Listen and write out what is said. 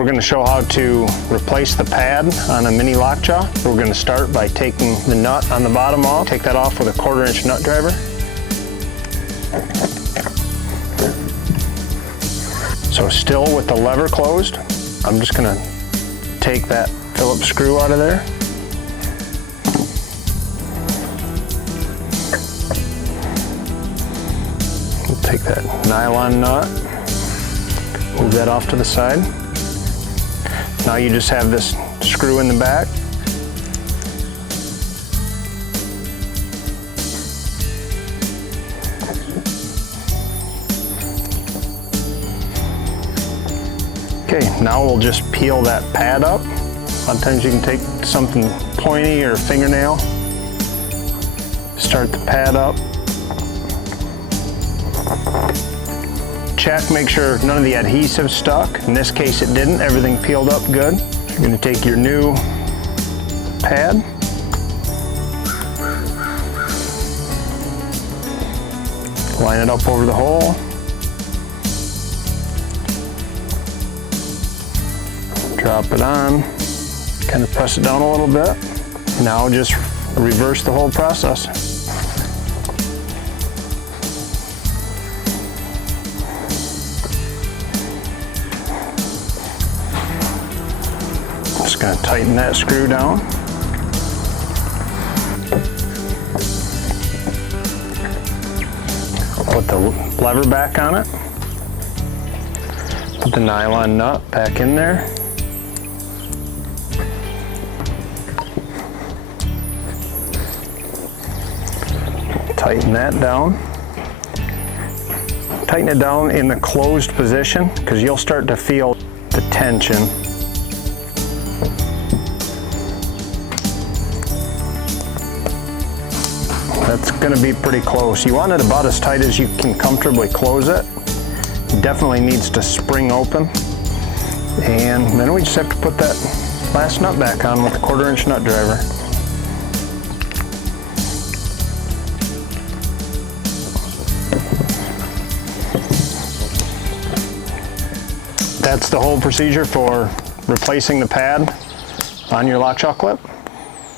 we're going to show how to replace the pad on a mini lockjaw. We're going to start by taking the nut on the bottom off. Take that off with a 1/4 inch nut driver. So still with the lever closed, I'm just going to take that Phillips screw out of there. We'll take that nylon nut, move that off to the side. Now you just have this screw in the back. Okay, now we'll just peel that pad up. A lot of times you can take something pointy or a fingernail, start the pad up. Check, make sure none of the adhesive stuck. In this case it didn't, everything peeled up good. You're going to take your new pad, line it up over the hole, drop it on, kind of press it down a little bit. Now just reverse the whole process. Just going to tighten that screw down. Put the lever back on it. Put the nylon nut back in there. Tighten that down. Tighten it down in the closed position because you'll start to feel the tension. That's going to be pretty close. You want it about as tight as you can comfortably close it. It definitely needs to spring open. And then we just have to put that last nut back on with a 1/4 inch nut driver. That's the whole procedure for replacing the pad on your lockjaw clip.